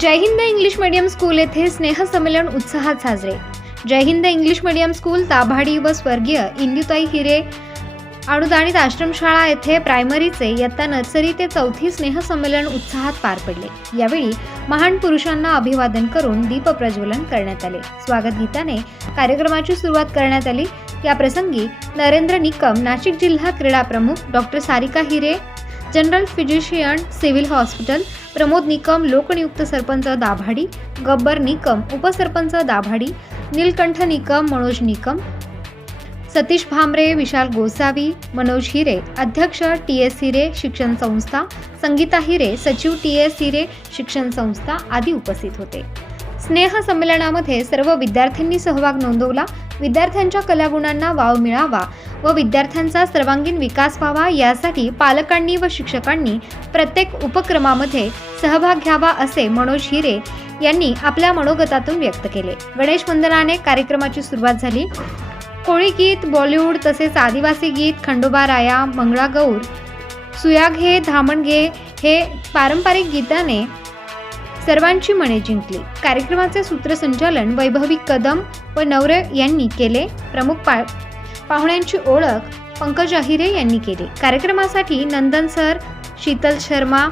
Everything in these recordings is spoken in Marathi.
Jai Hind English medium school येथे स्नेहसंमेलन उत्साहात साजरे. Jai Hind English medium school Tabhadi व स्वर्गीय इंदुताई हिरे अनुदानित आश्रमशाळा येथे प्रायमरीचे इयत्ता नर्सरी ते चौथी स्नेहसंमेलन उत्साहात पार पडले. यावेळी महान पुरुषांना अभिवादन करून दीप प्रज्वलन करण्यात आले. स्वागत गीताने कार्यक्रमाची सुरुवात करण्यात आली. या प्रसंगी नरेंद्र निकम नाशिक जिल्हा क्रीडा प्रमुख doctor Sarika Hire general physician civil hospital Pramod Nikam लोकनियुक्त sarpanch Dabhadi Gabbar Nikam उपसरपंच दाभाडी नीलकंठ निकम मनोज निकम सतीश भामरे विशाल गोसावी मनोज हिरे अध्यक्ष टी एस हिरे शिक्षण संस्था संगीता हिरे सचिव टी एस हिरे शिक्षण संस्था आदी उपस्थित होते. स्नेह संमेलनामध्ये सर्व विद्यार्थ्यांनी सहभाग नोंदवला. विद्यार्थ्यांच्या कलागुणांना वाव मिळावा व विद्यार्थ्यांचा सर्वांगीण विकास व्हावा यासाठी पालकांनी व शिक्षकांनी प्रत्येक उपक्रमामध्ये सहभाग घ्यावा असे मनोज हिरे यांनी आपल्या मनोगतातून व्यक्त केले. गणेश वंदनाने कार्यक्रमाची सुरुवात झाली. कोळी गीत बॉलिवूड तसेच आदिवासी गीत खंडोबा राया मंगळागौर सुयाघे धामणगे हे पारंपरिक गीताने सर्वांची मने जिंकली. कार्यक्रमाचे सूत्रसंचालन वैभवी कदम व नवरे यांनी केले. प्रमुख पा पाहुण्यांची ओळख पंकज अहिरे यांनी केली. कार्यक्रमासाठी नंदन सर शीतल शर्मा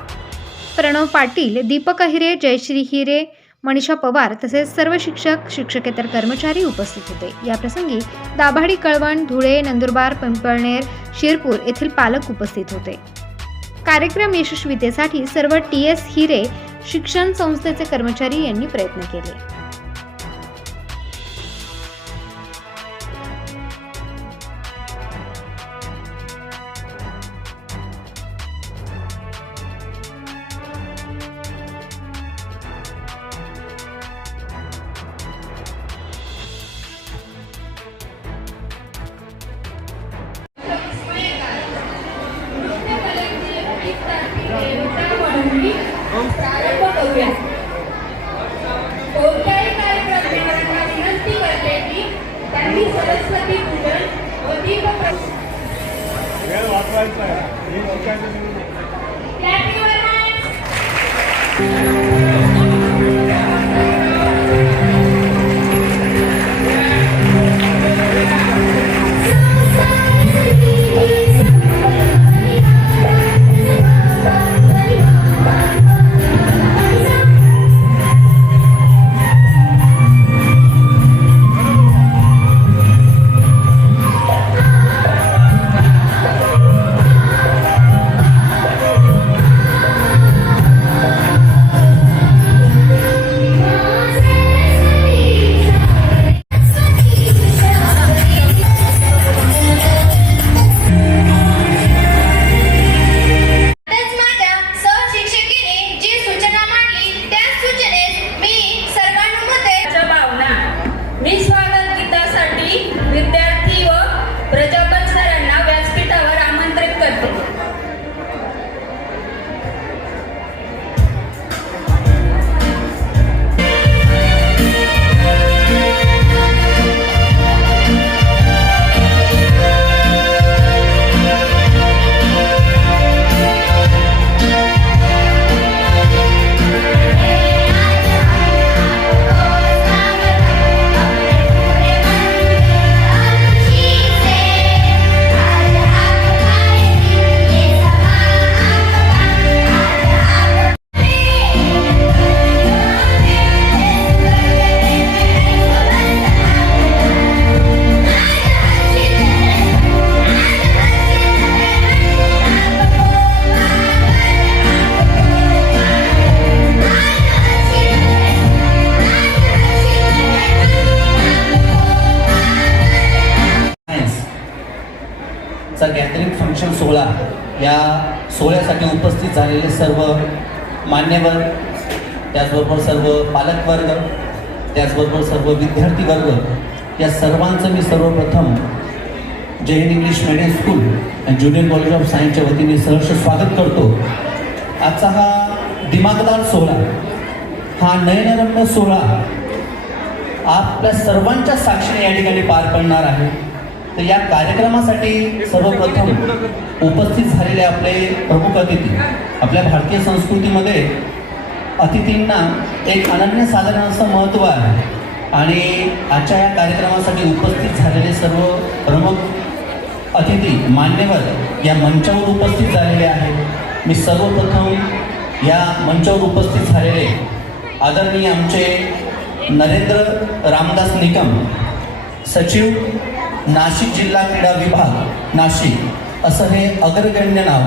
प्रणव पाटील दीपक अहिरे जयश्री हिरे मनीषा पवार तसेच सर्व शिक्षक शिक्षकेतर कर्मचारी उपस्थित होते. याप्रसंगी दाभाडी कळवण धुळे नंदुरबार पिंपळनेर शिरपूर येथील पालक उपस्थित होते. कार्यक्रम यशस्वीतेसाठी सर्व टी एस हिरे शिक्षण संस्थेचे कर्मचारी यांनी प्रयत्न केले. आलेले सर्व मान्यवर त्याचबरोबर सर्व पालकवर्ग त्याचबरोबर सर्व विद्यार्थी वर्ग या सर्वांचं मी सर्वप्रथम जैन इंग्लिश मीडियम स्कूल आणि ज्युनियर कॉलेज ऑफ सायन्सच्या वतीने सहर्ष स्वागत करतो. आजचा हा दिमागदार सोहळा हा नयनरम्य सोहळा आपल्या सर्वांच्या साक्षीने या ठिकाणी पार पडणार आहे. तर या कार्यक्रमासाठी सर्वप्रथम उपस्थित झालेले आपले प्रमुख अतिथी आपल्या भारतीय संस्कृतीमध्ये अतिथींना एक अनन्यसाधारण असं महत्त्व आहे. आणि आजच्या या कार्यक्रमासाठी उपस्थित झालेले सर्व प्रमुख अतिथी मान्यवर या मंचावर उपस्थित झालेले आहेत. मी सर्वप्रथम या मंचावर उपस्थित झालेले आदरणीय आमचे नरेंद्र रामदास निकम सचिव नाशिक जिल्हा क्रीडा विभाग नाशिक असं हे अग्रगण्य नाव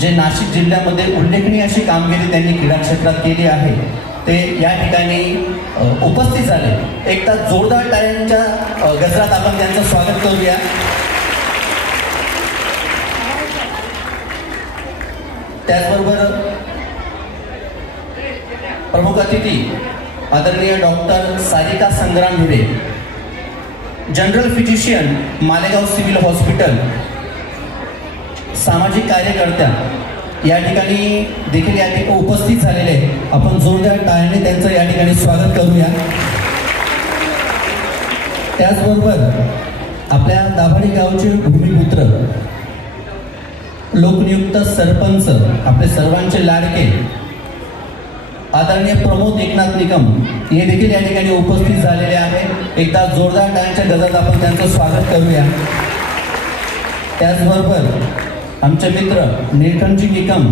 जे नाशिक जिल्ह्यामध्ये उल्लेखनीय अशी कामगिरी त्यांनी क्रीडा क्षेत्रात केली आहे ते या ठिकाणी उपस्थित झाले. एक तर जोरदार टाळ्यांच्या गजरात आपण त्यांचं स्वागत करूया. त्याचबरोबर प्रमुख अतिथी आदरणीय doctor Sarika Sangram Bhide general physician Malegaon civil hospital सामाजिक कार्यकर्त्या या ठिकाणी देखील या ठिकाणी उपस्थित झालेले आहेत. आपण जोरदार टाळणे त्यांचं या ठिकाणी स्वागत करूया. त्याचबरोबर आपल्या दाभाडे गावचे भूमिपुत्र लोकनियुक्त सरपंच आपले सर्वांचे लाडके आदरणीय प्रमोद एकनाथ निकम हे देखील या ठिकाणी उपस्थित झालेले आहे एकदा जोरदार टाळ्यांच्या गजात आपण त्यांचं स्वागत करूया. त्याचबरोबर आमचे मित्र निळकंठजी निकम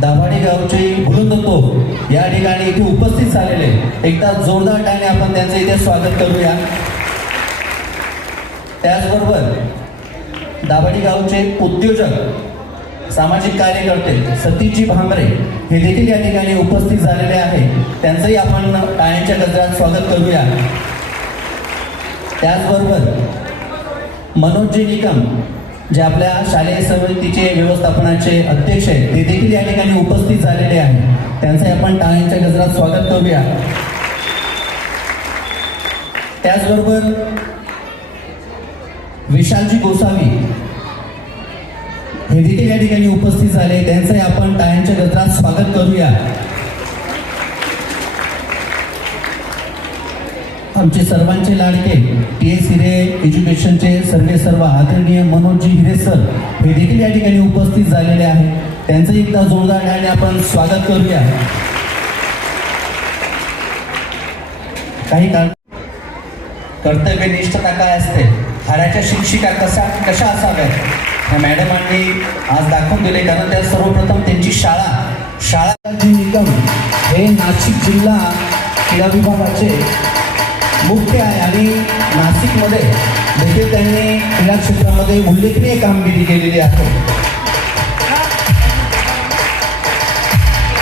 दाभाडी गावचे भूलतत्व या ठिकाणी इथे उपस्थित झालेले. एकदा जोरदार टाने आपण त्यांचं इथे स्वागत करूया. त्याचबरोबर दाभाडी गावचे उद्योजक सामाजिक कार्यकर्ते सतीशजी भांबरे हे देखील या ठिकाणी उपस्थित झालेले आहे त्यांचंही आपण टाळ्यांच्या गजरात स्वागत करूया. त्याचबरोबर मनोजजी निकम जे आपल्या शालेय समितीचे व्यवस्थापनाचे अध्यक्ष आहेत ते देखील या ठिकाणी उपस्थित झालेले आहेत. त्यांचे आपण टाळ्यांच्या गजरात स्वागत करूया. त्याचबरोबर विशालजी गोसावी हे देखील या ठिकाणी उपस्थित झाले त्यांचंही आपण टाळ्यांच्या गजरात स्वागत करूया. आमचे सर्वांचे लाडके टी एस हिरे एज्युकेशनचे सर्वे सर्व आदरणीय मनोजी हिरे सर हे देखील या ठिकाणी उपस्थित झालेले आहेत त्यांचं एकदा जोरदार आणि आपण स्वागत करूया. काही काळ कर्तव्यनिष्ठता काय असते? हाराच्या शिक्षिका कशा कशा असाव्यात? ह्या मॅडमांनी आज दाखवून दिले. कारण त्या सर्वप्रथम त्यांची शाळा शाळा निगम हे नाशिक जिल्हा क्रीडा विभागाचे मुख्य आहे आणि नाशिकमध्ये देखील त्यांनी क्रीडा क्षेत्रामध्ये उल्लेखनीय कामगिरी केलेली आहे.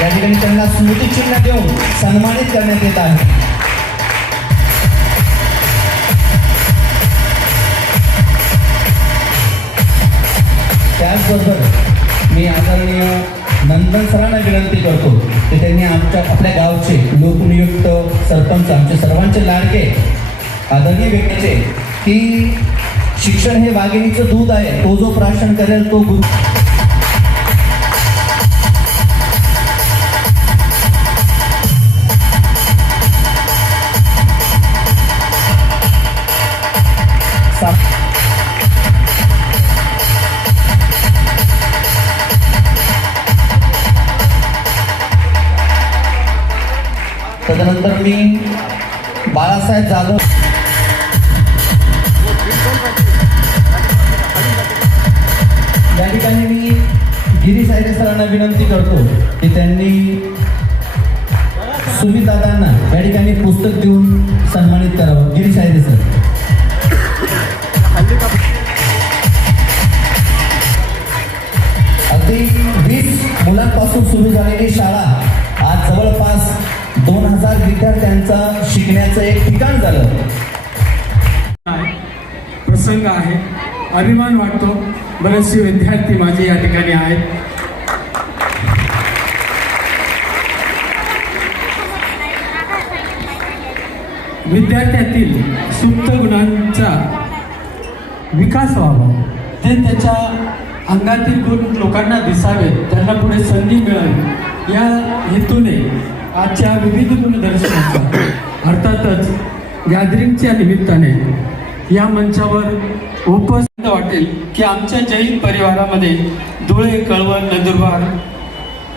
या ठिकाणी त्यांना स्मृतिचिन्ह देऊन सन्मानित करण्यात येत आहे. त्याचबरोबर मी आदरणीय नंदन सरांना विनंती करतो की त्यांनी आमच्या आपल्या गावचे लोकनियुक्त सरपंच आमचे सर्वांचे लाडके आदरणीय व्यक्तीचे की शिक्षण हे वाघिणीचं दूध आहे तो जो प्राशन करेल तो गुरु त्याच्यानंतर मी बाळासाहेब जाधव या ठिकाणी मी गिरी साहित्य सरांना विनंती करतो की त्यांनी सुमितदादांना या ठिकाणी पुस्तक देऊन सन्मानित करावं. गिरी साहित्य सर. अगदी वीस मुलांपासून सुरू झालेली शाळा विद्यार्थ्यांचा शिकण्याचं एक ठिकाण झालं. प्रसंग आहे. अभिमान वाटतो. बरेचसे विद्यार्थी माझे या ठिकाणी आहेत. विद्यार्थ्यातील सुप्त गुणांचा विकास व्हावा. ते त्याच्या अंगातील गुण लोकांना दिसावेत त्यांना पुढे संधी मिळावी. या हेतूने आजच्या विविध गुणदर्शनाचा अर्थातच गॅदरिंगच्या निमित्ताने या मंचावर उपस्थित वाटेल की आमच्या जैन परिवारामध्ये धुळे कळवण नंदुरबार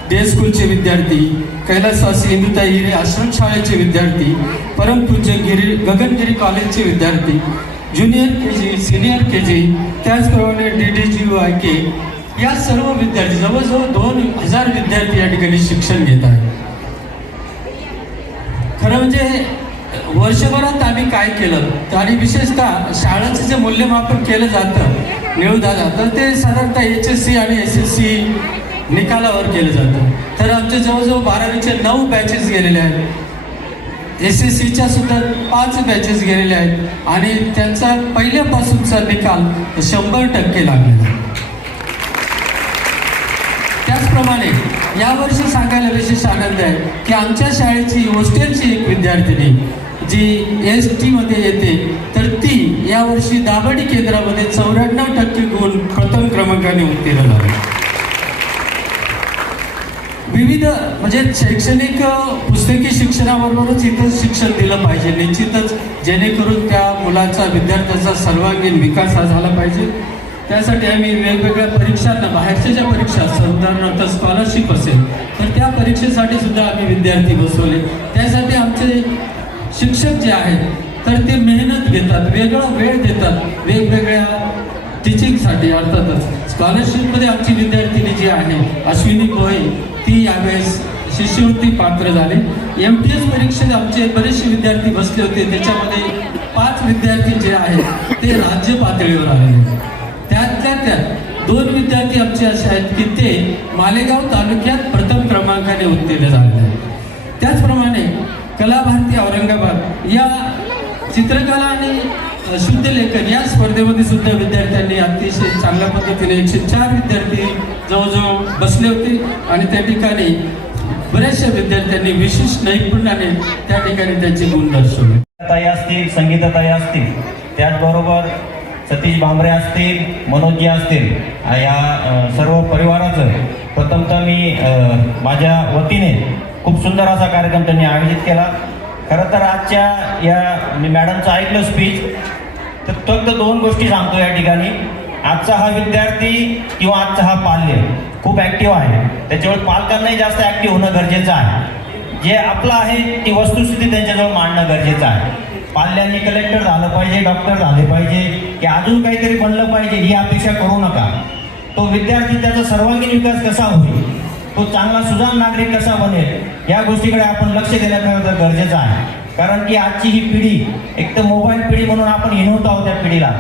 डे स्कूलचे विद्यार्थी कैलासवासी इंदुता हिरे आश्रमशाळेचे विद्यार्थी परमपूज्य गिरी गगनगिरी कॉलेजचे विद्यार्थी junior K G senior K G त्याचप्रमाणे D D G I K या सर्व विद्यार्थी जवळजवळ दोन हजार विद्यार्थी या ठिकाणी शिक्षण घेत आहेत. खरं म्हणजे वर्षभरात आम्ही काय केलं? तर आणि विशेषतः शाळेचं जे मूल्यमापन केलं जातं निवडा तर ते साधारणतः एच एस सी आणि एस एस सी निकालावर केलं जातं. तर आमचे जवळजवळ बारावीचे नऊ बॅचेस गेलेले आहेत. एस एस सीच्या सुद्धा पाच बॅचेस गेलेल्या आहेत. आणि त्यांचा पहिल्यापासूनचा निकाल शंभर टक्के लागलेला यावर्षी सांगायला विशेष आनंद आहे की आमच्या शाळेची हॉस्टेलची एक विद्यार्थिनी जी एस टीमध्ये येते तर ती यावर्षी दाभडी केंद्रामध्ये चौऱ्याण्णव टक्के गुण प्रथम क्रमांकाने उत्तीर्ण झाले. विविध म्हणजे शैक्षणिक पुस्तकी शिक्षणाबरोबरच इथं शिक्षण दिलं पाहिजे. निश्चितच जेणेकरून त्या मुलाचा विद्यार्थ्याचा सर्वांगीण विकास हा झाला पाहिजे. त्यासाठी आम्ही वेगवेगळ्या परीक्षांना बाहेरच्या ज्या परीक्षा असतात उदाहरणार्थ स्कॉलरशिप असेल तर त्या परीक्षेसाठी सुद्धा आम्ही विद्यार्थी बसवले. त्यासाठी आमचे शिक्षक जे आहेत तर ते मेहनत घेतात वेगळा वेळ देतात वेगवेगळ्या टीचिंगसाठी अर्थातच. स्कॉलरशिपमध्ये आमची विद्यार्थिनी जी आहे अश्विनी कोहे ती यावेळेस शिष्यवृत्ती पात्र झाले. एम टी एस परीक्षेत आमचे बरेचसे विद्यार्थी बसले होते त्याच्यामध्ये पाच विद्यार्थी जे आहेत ते राज्य पातळीवर आले. त्यातल्या त्यात दोन विद्यार्थी आमचे असे आहेत की ते मालेगाव तालुक्यात प्रथम क्रमांकाने उत्तीर्ण झाले आहेत. त्याचप्रमाणे कला भारती औरंगाबाद या चित्रकला आणि शुद्ध लेखन या स्पर्धेमध्ये सुद्धा विद्यार्थ्यांनी अतिशय चांगल्या पद्धतीने एकशे चार विद्यार्थी जवळजवळ बसले होते. आणि त्या ठिकाणी बऱ्याचशा विद्यार्थ्यांनी विशेष नैपुण्याने त्या ठिकाणी त्यांचे गुण दर्शवले ताई असतील संगीताताई असतील त्याचबरोबर सतीश भांबरे असतील मनोजी असतील या सर्व परिवाराचं प्रथमतः मी माझ्या वतीने खूप सुंदर असा कार्यक्रम त्यांनी आयोजित केला. खरं तर आजच्या या मी मॅडमचं ऐकलं स्पीच तर फक्त दोन गोष्टी सांगतो या ठिकाणी. आजचा हा विद्यार्थी किंवा आजचा हा पाल्य खूप ॲक्टिव्ह आहे. त्याच्यामुळे पालकांनाही जास्त ॲक्टिव्ह होणं गरजेचं आहे. जे आपलं आहे ती वस्तुस्थिती त्यांच्याजवळ मांडणं गरजेचं आहे. पाल्यांनी कलेक्टर झालं पाहिजे डॉक्टर झाले पाहिजे की अजून काहीतरी बनलं पाहिजे ही अपेक्षा करू नका. तो विद्यार्थी त्याचा सर्वांगीण विकास कसा होईल? तो चांगला सुजाण नागरिक कसा बनेल? या गोष्टीकडे आपण लक्ष देणं खरं गरजेचं आहे. कारण की आजची ही पिढी एक तर मोबाईल पिढी म्हणून आपण हिनवत आहोत त्या पिढीला.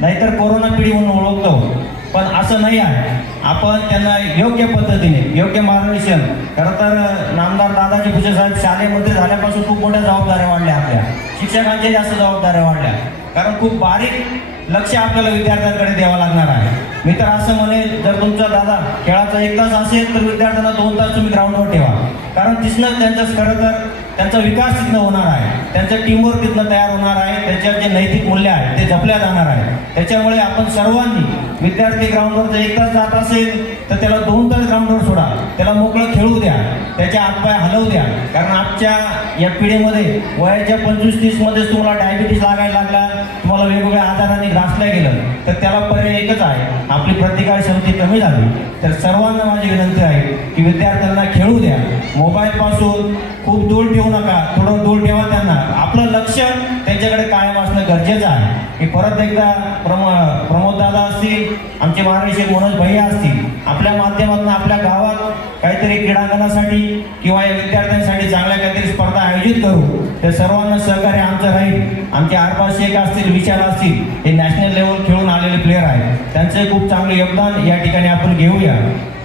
नाहीतर कोरोना पिढी म्हणून ओळखतो. पण असं नाही आहे. आपण त्यांना योग्य पद्धतीने योग्य मार्गदर्शन खरं तर नामदार दादाजी भुसे साहेब शाळेमध्ये झाल्यापासून खूप मोठ्या जबाबदाऱ्या वाढल्या आपल्या. शिक्षकांच्या जास्त जबाबदाऱ्या वाढल्या. कारण खूप बारीक लक्ष आपल्याला विद्यार्थ्यांकडे द्यावं लागणार आहे. मी तर असं म्हणेल जर तुमचा दादा खेळाचा एक तास असेल तर विद्यार्थ्यांना दोन तास तुम्ही ग्राउंडवर ठेवा. कारण तिथनंच त्यांचं खरं तर त्यांचा विकास तिथनं होणार आहे. त्यांचं टीमवर्क तिथनं तयार होणार आहे. त्यांच्यावर जे नैतिक मूल्य आहे ते जपल्या जाणार आहे. त्याच्यामुळे आपण सर्वांनी विद्यार्थी ग्राउंडवर जर एक तास जात असेल तर त्याला दोन तास ग्राउंडवर सोडा. त्याला मोकळं खेळू द्या. त्याच्या हातपाय हलवू द्या. कारण आजच्या या पिढीमध्ये वयाच्या पंचवीस तीसमध्येच तुम्हाला डायबिटीस लागायला लागला तुम्हाला वेगवेगळ्या आजारांनी ग्रासल्या गेलं तर त्याला पर्याय एकच आहे. आपली प्रतिकार क्षमता कमी झाली. तर सर्वांना माझी विनंती आहे की विद्यार्थ्यांना खेळू द्या. मोबाईलपासून खूप दूर ठेवू नका. थोडं दूर ठेवा त्यांना. आपलं लक्ष त्यांच्याकडे कायम असणं गरजेचं आहे. की परत एकदा प्रमो प्रमोद दादा असतील आमचे महाराष्ट्र मनोज भैया असतील आपल्या माध्यमातून आपल्या गावात काहीतरी क्रीडांगणासाठी किंवा या विद्यार्थ्यांसाठी चांगल्या काहीतरी स्पर्धा आयोजित करू. तर सर्वांना सहकार्य आमचं राहील. आमचे आरबा शेख असतील विचार असतील हे नॅशनल लेवल खेळून आलेले प्लेअर आहेत. त्यांचं खूप चांगलं योगदान या ठिकाणी आपण घेऊया.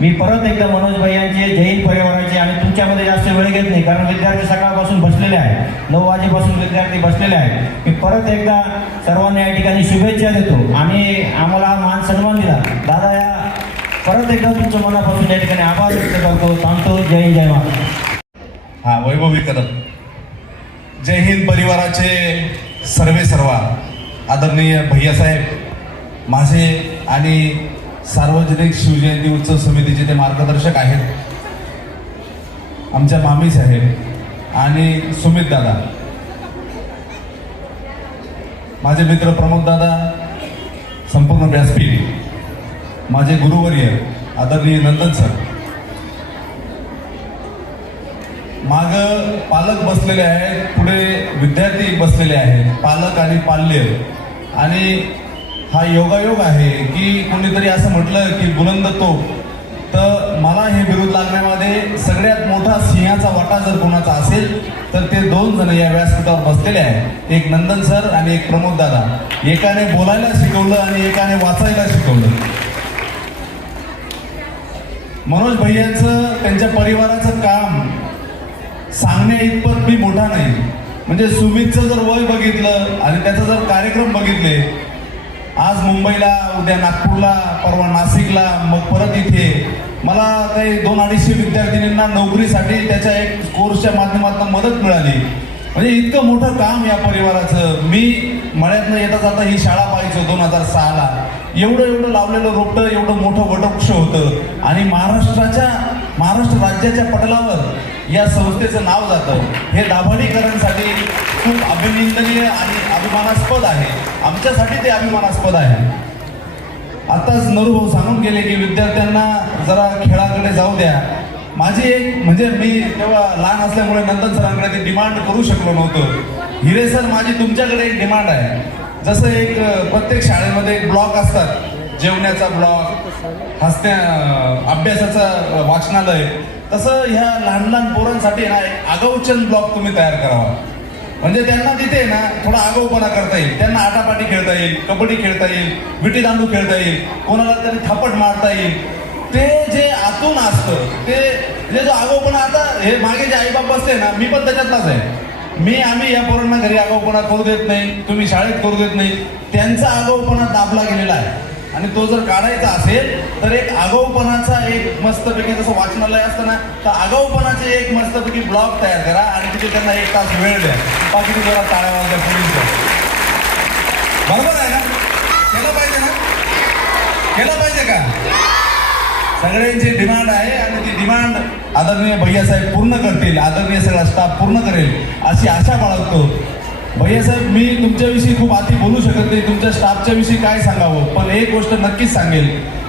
मी परत एकदा मनोज भैयांचे जैन परिवाराचे आणि तुमच्यामध्ये जास्त वेळ घेत नाही कारण विद्यार्थी सकाळपासून बसलेले आहेत. नऊ वाजेपासून विद्यार्थी बसलेले आहेत. मी परत एकदा सर्वांना या ठिकाणी शुभेच्छा देतो. आणि आम्हाला मान सन्मान दिला. दादा या परत एकदा तुमच्या मनापासून या ठिकाणी आभार व्यक्त करतो. थांबतो. जय हिंद जय महाराष्ट्र हा वैभवी कदम. जय हिंद परिवाराचे सर्वे सर्वा. आदरणीय भैयासाहेब माझे आणि सार्वजनिक शिवजयंती उत्सव समितीचे ते मार्गदर्शक आहेत. आमच्या मामी साहेब आणि सुमित दादा. माझे मित्र प्रमोद दादा संपूर्ण व्यासपीठ माझे गुरुवर्य आदरणीय नंदन सर. माग पालक बसलेले आहेत पुढे विद्यार्थी बसलेले आहेत पालक आणि पाल्य. आणि हा योगायोग आहे की कोणीतरी असं म्हटलं की बुलंद तो तर मला हे विरोध लागण्यामध्ये सगळ्यात मोठा सिंहाचा वाटा जर कोणाचा असेल तर ते दोन जण या व्यासपीठावर बसलेले आहेत. एक नंदन सर आणि एक प्रमोद दादा. एकाने बोलायला शिकवलं आणि एकाने वाचायला शिकवलं. मनोज भैयांचं त्यांच्या परिवाराचं काम सांगण्या इतपत मी मोठा नाही. म्हणजे सुमितचं जर वय बघितलं आणि त्याचा जर कार्यक्रम बघितले आज मुंबईला उद्या नागपूरला परवा नाशिकला मग परत इथे. मला काही दोन अडीचशे विद्यार्थिनींना नोकरीसाठी त्याच्या एक कोर्सच्या माध्यमातून मदत मिळाली. म्हणजे इतकं मोठं काम या परिवाराचं. मी मळ्यातनं येता जाता ही शाळा पाहायचो दोन हजार सहाला. एवढं एवढं लावलेलं रोपटं एवढं मोठं वटवृक्ष होतं. आणि महाराष्ट्राच्या महाराष्ट्र राज्याच्या पटलावर या संस्थेचं नाव जातं. हे दाभाडीकरांसाठी खूप अभिनंदनीय आणि अभिमानास्पद आहे. आमच्यासाठी ते अभिमानास्पद आहे. आताच नरूभाऊ सांगून गेले की विद्यार्थ्यांना जरा खेळाकडे जाऊ द्या. माझी एक म्हणजे मी तेव्हा लहान असल्यामुळे नंदन सरांकडे ती डिमांड करू शकलो नव्हतो. हिरे सर माझी तुमच्याकडे एक डिमांड आहे. जसं एक प्रत्येक शाळेमध्ये एक ब्लॉक असतात. जेवण्याचा ब्लॉक हसण्या अभ्यासाचं वाचनालय तसं ह्या लहान लहान पोरांसाठी ना एक आगौचन ब्लॉक तुम्ही तयार करावा. म्हणजे त्यांना तिथे ना थोडा आगाऊपणा करता येईल. त्यांना आटापाटी खेळता येईल कबड्डी खेळता येईल विटी दांडू खेळता येईल कोणाला तरी थापट मारता येईल. ते जे आतून असतं ते जे जो आगाऊपणा आता हे मागे जे आईबाप बसले ना मी पण त्याच्यातलाच आहे. मी आम्ही या पोरांना घरी आगाऊपणा करू देत नाही तुम्ही शाळेत करू देत नाही. त्यांचा आगाऊपणा दाबला गेलेला आहे. आणि तो जर काढायचा असेल तर एक आगाऊपणाचा एक मस्तपैकी जसं वाचनालय असतं ना तर आगाऊपणाचे एक मस्तपैकी ब्लॉग तयार करा आणि तिथे त्यांना एक तास वेळ द्या. बाकी जरा टाळ्या वाजल्या पोलीस बरोबर आहे ना? केलं पाहिजे ना? केलं पाहिजे का? सगळ्यांची डिमांड आहे आणि ती डिमांड आदरणीय भैयासाहेब पूर्ण करतील आदरणीय सगळा स्टाफ पूर्ण करेल अशी आशा बाळगतो. भैयासाहेब मी तुमच्याविषयी खूप आधी बोलू शकत नाही. तुमच्या स्टाफच्या विषयी काय सांगावं? पण एक गोष्ट नक्कीच सांगेल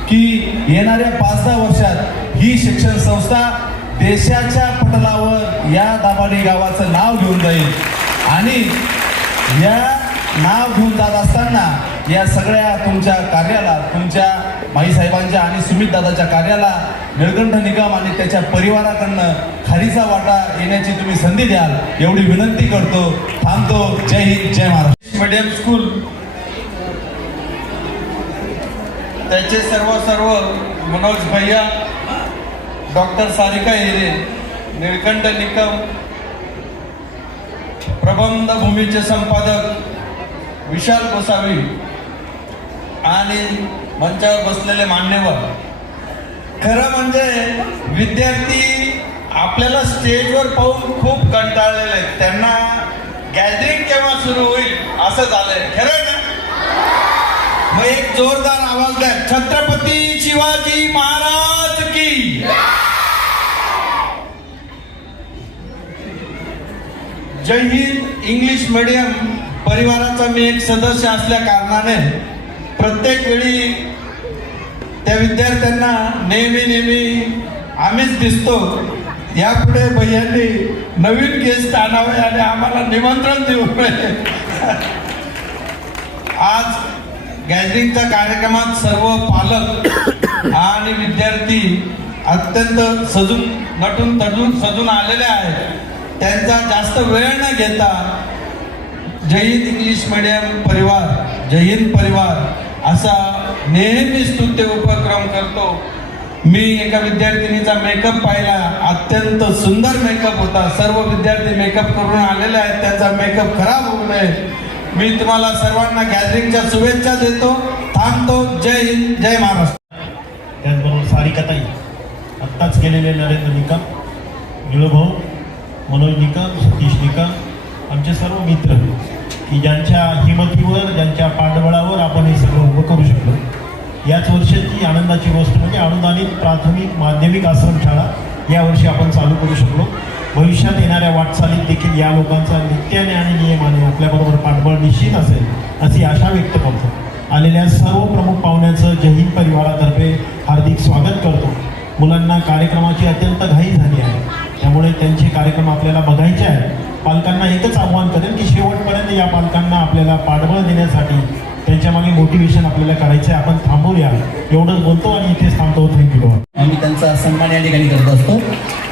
की येणाऱ्या पाच दहा वर्षात ही शिक्षण संस्था देशाच्या पटलावर या दाभाडी गावाचं नाव घेऊन जाईल. आणि या नाव घेऊन जात असताना या सगळ्या तुमच्या कार्याला तुमच्या माईसाहेबांच्या आणि सुमित दादाच्या कार्याला निळकंठ निगम आणि त्याच्या परिवाराकडनं खारीचा वाटा येण्याची तुम्ही संधी द्याल एवढी विनंती करतो. थांबतो. जय हिंद जय महाराष्ट्र. मीडियम स्कूल त्याचे सर्व सर्व मनोज भैया डॉक्टर सारिका हिरे निळकंठ निकम प्रबंध भूमीचे संपादक विशाल गोसावी आणि मंचावर बसलेले मान्यवर. खरं म्हणजे विद्यार्थी आपल्याला स्टेजवर पाहून खूप कंटाळलेले आहेत. त्यांना गॅदरिंग केव्हा सुरू होईल असं झालंय. खरं ना? मग एक जोरदार आवाज द्या. छत्रपती शिवाजी महाराज की. जय हिंद इंग्लिश मीडियम परिवाराचा मी एक सदस्य असल्या कारणाने प्रत्येक वेळी त्या विद्यार्थ्यांना नेहमी नेहमी आम्हीच दिसतो. यापुढे भैयांनी नवीन गेस्ट आणावे आणि आम्हाला निमंत्रण देऊ नये. आज गॅदरिंगच्या कार्यक्रमात सर्व पालक आणि विद्यार्थी अत्यंत सजून नटून तटून सजून आलेले आहेत. त्यांचा जास्त वेळ न घेता जय हिंद इंग्लिश मिडियम परिवार जय हिंद परिवार. असा नेहमी स्तुत्य उपक्रम करतो. मी एका विद्यार्थिनीचा मेकअप पाहिला. अत्यंत सुंदर मेकअप होता. सर्व विद्यार्थी मेकअप करून आलेले आहेत. त्यांचा मेकअप खराब होऊ नये. मी तुम्हाला सर्वांना गॅदरिंगच्या शुभेच्छा देतो. थांबतो. जय हिंद. जय महाराष्ट्र. त्याचबरोबर सारिकाताई आत्ताच केलेले नरेंद्र निकम निळभाऊ मनोज निकम सतीश निकम आमचे सर्व मित्र. की ज्यांच्या हिमतीवर ज्यांच्या पाठबळावर आपण हे सगळं उभं करू शकलो. याच वर्षाची आनंदाची गोष्ट म्हणजे अनुदानित प्राथमिक माध्यमिक आश्रमशाळा यावर्षी आपण चालू करू शकलो. भविष्यात येणाऱ्या वाटचालीत देखील या लोकांचा नित्याने आणि नियमाने आपल्याबरोबर पाठबळ निश्चित असेल अशी आशा व्यक्त करतो. आलेल्या सर्व प्रमुख पाहुण्याचं जहीन परिवारातर्फे हार्दिक स्वागत करतो. मुलांना कार्यक्रमाची अत्यंत घाई झाली आहे. त्यामुळे त्यांचे कार्यक्रम आपल्याला बघायचे आहेत. पालकांना एकच आव्हान करेन की शेवटपर्यंत या पालकांना आपल्याला पाठबळ देण्यासाठी त्यांच्या मागे मोटिवेशन आपल्याला करायचं आहे. आपण थांबूया. एवढंच बोलतो आणि इथेच थांबतो. थँक्यू आम्ही त्यांचा सन्मान या ठिकाणी करत असतो.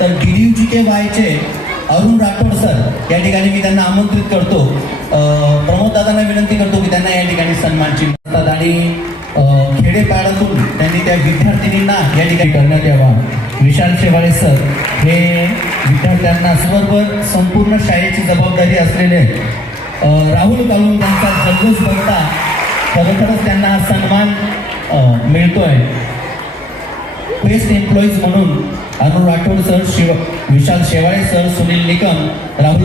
तर D D U G K वायचे Arun Rathod sir या ठिकाणी मी त्यांना आमंत्रित करतो. प्रमोद दादांना विनंती करतो की त्यांना या ठिकाणी सन्मानची आणि अं, खेडेपाड्यातून त्यांनी त्या विद्यार्थिनींना या ठिकाणी करण्यात यावा. विशाल शेवाळे सर हे विद्यार्थ्यांना बरोबर संपूर्ण शाळेची जबाबदारी असलेले राहुल कालून त्यांचा जल्लोष बघता खरोखरच त्यांना हा सन्मान मिळतोय. बेस्ट एम्प्लॉईज म्हणून अरुण राठोड सर शिव विशाल शेवाळे सर सुनील निकम राहुल